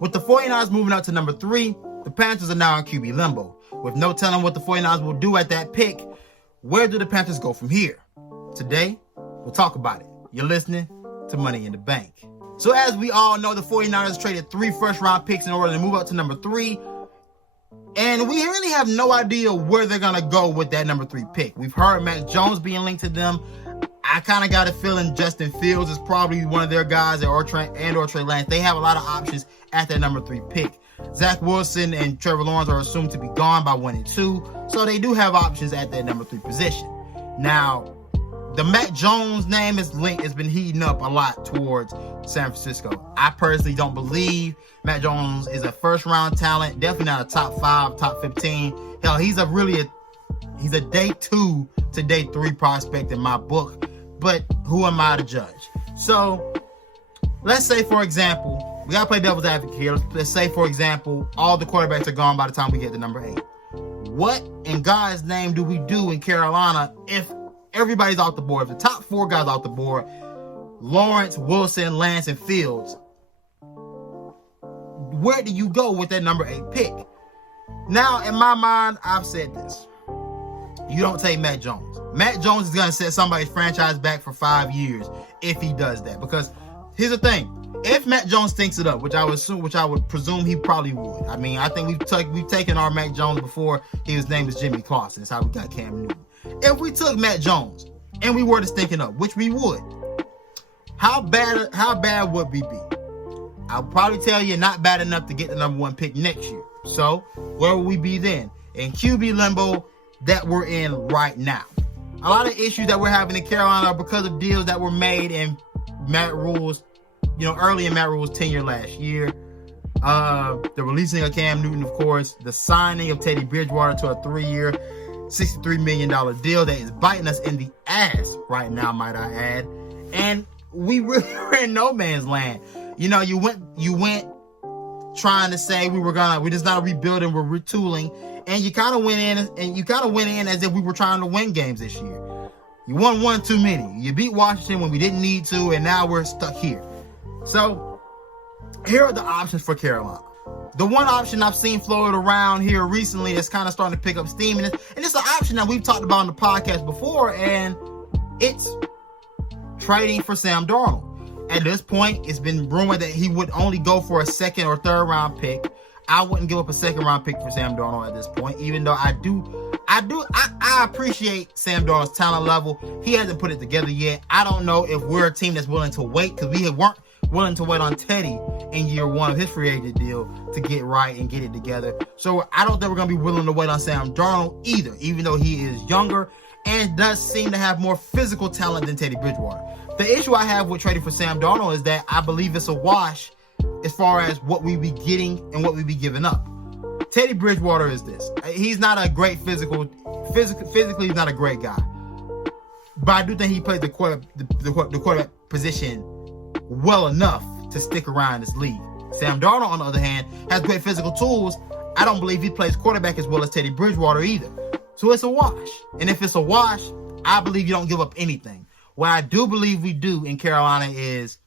With the 49ers moving up to number 3, the Panthers are now in QB limbo. With no telling what the 49ers will do at that pick, where do the Panthers go from here? Today, we'll talk about it. You're listening to Money in the Bank. So as we all know, the 49ers traded 3 first-round picks in order to move up to number 3. And we really have no idea where they're going to go with that number 3 pick. We've heard Mac Jones being linked to them. I kind of got a feeling Justin Fields is probably one of their guys, or Trey Lance. They have a lot of options at that number 3 pick. Zach Wilson and Trevor Lawrence are assumed to be gone by 1 and 2. So they do have options at that number 3 position. Now, the Mac Jones name has been heating up a lot towards San Francisco. I personally don't believe Mac Jones is a first-round talent. Definitely not a top 5, top 15. Hell, he's a day 2 to day 3 prospect in my book. But who am I to judge? So, let's say, for example, we got to play devil's advocate here. Let's say, for example, all the quarterbacks are gone by the time we get to number 8. What in God's name do we do in Carolina if everybody's off the board? If the top 4 guys off the board, Lawrence, Wilson, Lance, and Fields, where do you go with that number 8 pick? Now, in my mind, I've said this. You don't take Mac Jones. Mac Jones is going to set somebody's franchise back for 5 years if he does that. Because here's the thing. If Mac Jones thinks it up, which I would presume he probably would. I mean, I think we've taken our Mac Jones before his name was Jimmy Clausen. That's how we got Cam Newton. If we took Mac Jones and we were to stink it up, which we would, how bad would we be? I'll probably tell you not bad enough to get the number 1 pick next year. So where will we be then? In QB limbo that we're in right now. A lot of issues that we're having in Carolina are because of deals that were made in Matt Rule's, early in Matt Rule's tenure last year. The releasing of Cam Newton, of course, the signing of Teddy Bridgewater to a 3-year, $63 million deal that is biting us in the ass right now, might I add. And we really were in no man's land. You went trying to say we're just not rebuilding, we're retooling, and you kind of went in as if we were trying to win games this year. You won one too many. You beat Washington when we didn't need to, and now we're stuck here. So here are the options for Carolina. The one option I've seen floated around here recently that's kind of starting to pick up steam, and it's an option that we've talked about on the podcast before, and it's trading for Sam Darnold. At this point, it's been rumored that he would only go for a 2nd or 3rd round pick. I wouldn't give up a 2nd round pick for Sam Darnold at this point, even though I appreciate Sam Darnold's talent level. He hasn't put it together yet. I don't know if we're a team that's willing to wait, because we weren't willing to wait on Teddy in year 1 of his free agent deal to get right and get it together. So I don't think we're going to be willing to wait on Sam Darnold either, even though he is younger and does seem to have more physical talent than Teddy Bridgewater. The issue I have with trading for Sam Darnold is that I believe it's a wash as far as what we be getting and what we be giving up. Teddy Bridgewater is this. He's not a great physically he's not a great guy. But I do think he plays the quarterback position well enough to stick around this league. Sam Darnold, on the other hand, has great physical tools. I don't believe he plays quarterback as well as Teddy Bridgewater either. So it's a wash. And if it's a wash, I believe you don't give up anything. What I do believe we do in Carolina is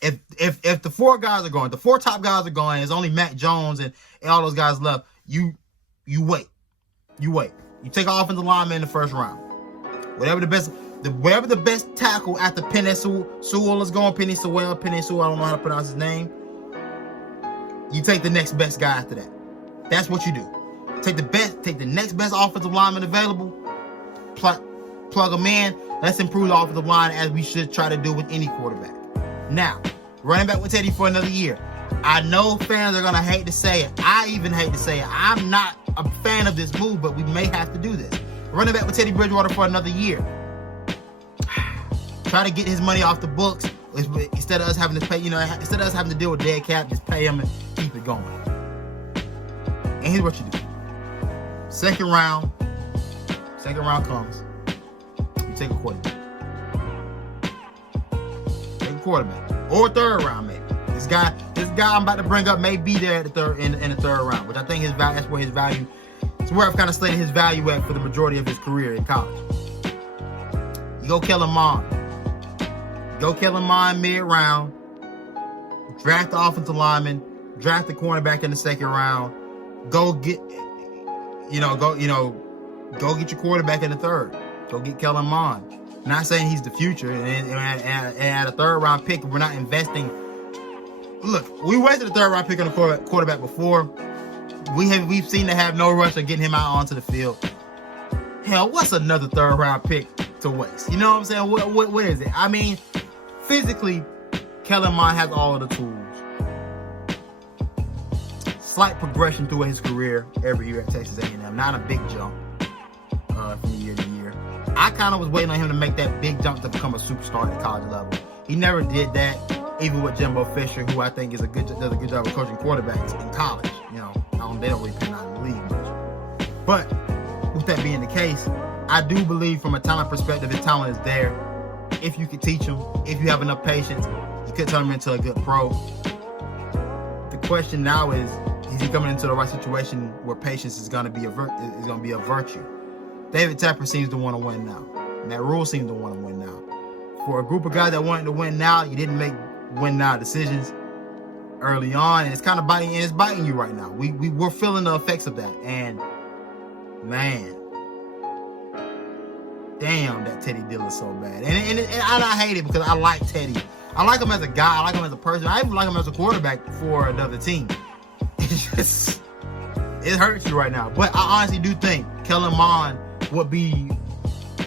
if the 4 guys are going, the 4 top guys are going, it's only Mac Jones and all those guys left, you wait. You wait. You take an offensive lineman in the 1st round. Whatever the best tackle after Penei Sewell is going, Penei Sewell, I don't know how to pronounce his name. You take the next best guy after that. That's what you do. Take the next best offensive lineman available, plug them in. Let's improve the offensive line as we should try to do with any quarterback. Now, running back with Teddy for another year. I know fans are going to hate to say it. I even hate to say it. I'm not a fan of this move, but we may have to do this. Running back with Teddy Bridgewater for another year. Try to get his money off the books instead of us having to pay, instead of us having to deal with dead cap, just pay him and keep it going. And here's what you do. Second round comes. You take a quarterback. Or 3rd round, maybe. This guy I'm about to bring up may be there at in the 3rd round, which I think that's where his value. It's where I've kind of slated his value at for the majority of his career in college. You go Kellen Mond. Mid-round. draft the offensive lineman, draft the cornerback in the second round, go get your quarterback in the third. Go get Kellen Mond. Not saying he's the future, and at a third round pick, we're not investing. Look, we wasted a third round pick on a quarterback before. We've seen to have no rush of getting him out onto the field. Hell, what's another third round pick to waste? You know what I'm saying? What is it? I mean, physically, Kellen Mond has all of the tools. Slight progression through his career every year at Texas A&M. Not a big jump from year to year. I kind of was waiting on him to make that big jump to become a superstar at the college level. He never did that, even with Jimbo Fisher, who I think does a good job of coaching quarterbacks in college. You know, they don't really pan out in the league much. But with that being the case, I do believe from a talent perspective, his talent is there. If you can teach him, if you have enough patience, you could turn him into a good pro. The question now is he coming into the right situation where patience is going to be a virtue? David Tepper seems to want to win now. Matt Rule seems to want to win now. For a group of guys that wanted to win now, you didn't make win now decisions early on, and it's kind of biting you right now. We're feeling the effects of that, and man, damn, that Teddy deal is so bad. And I hate it because I like Teddy. I like him as a guy. I like him as a person. I even like him as a quarterback for another team. It hurts you right now. But I honestly do think Kellen Mond would be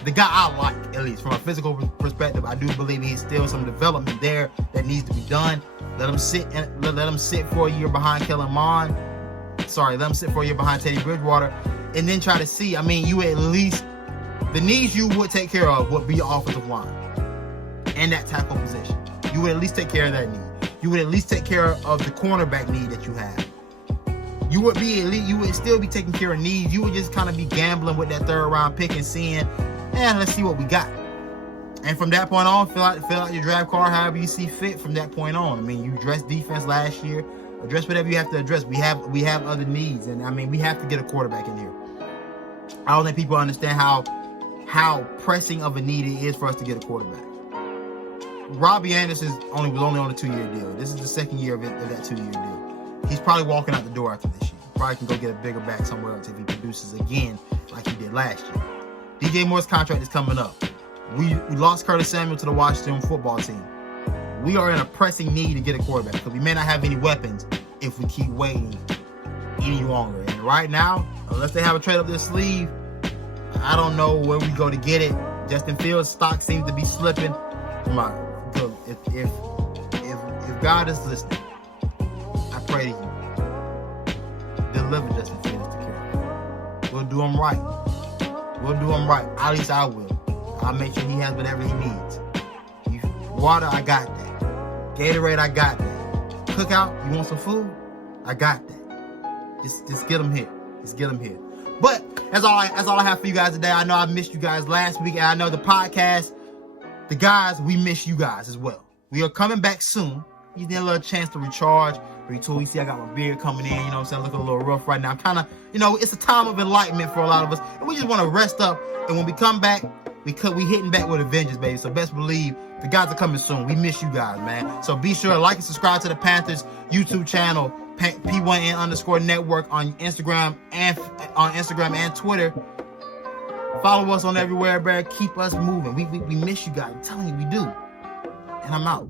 the guy I like, at least from a physical perspective. I do believe he's still some development there that needs to be done. Let him sit for a year behind Kellen Mond. Sorry, let him sit for a year behind Teddy Bridgewater, and then try to see. I mean, you at least the needs you would take care of would be your offensive line and that tackle position. You would at least take care of that need. You would at least take care of the cornerback need that you have. You would be elite. You would still be taking care of needs. You would just kind of be gambling with that third round pick and seeing, let's see what we got. And from that point on, fill out your draft card however you see fit. From that point on, I mean, you addressed defense last year. Address whatever you have to address. We have other needs, and I mean, we have to get a quarterback in here. I don't think people understand how pressing of a need it is for us to get a quarterback. Robbie Anderson was only on a 2-year deal. This is the second year of that 2-year deal. He's probably walking out the door after this year. Probably can go get a bigger back somewhere else if he produces again like he did last year. DJ Moore's contract is coming up. We lost Curtis Samuel to the Washington football team. We are in a pressing need to get a quarterback because we may not have any weapons if we keep waiting any longer. And right now, unless they have a trade up their sleeve, I don't know where we go to get it. Justin Fields' stock seems to be slipping. If God is listening, I pray to you, deliver Justin Fields to Carolina. We'll do him right. At least I will. I'll make sure he has whatever he needs. Water, I got that. Gatorade, I got that. Cookout, you want some food? I got that. Just get them here. But that's all I have for you guys today. I know I missed you guys last week, and I know the podcast, the guys, we miss you guys as well. We are coming back soon. You need a little chance to recharge, retool. You see, I got my beard coming in, you know what I'm saying? Looking a little rough right now. I'm kind of, it's a time of enlightenment for a lot of us. And we just want to rest up. And when we come back, we hitting back with a vengeance, baby. So best believe the guys are coming soon. We miss you guys, man. So be sure to like and subscribe to the Panthers YouTube channel, P1N_network on Instagram and Twitter. Follow us on everywhere, bro. Keep us moving. We miss you guys. I'm telling you, we do. And I'm out.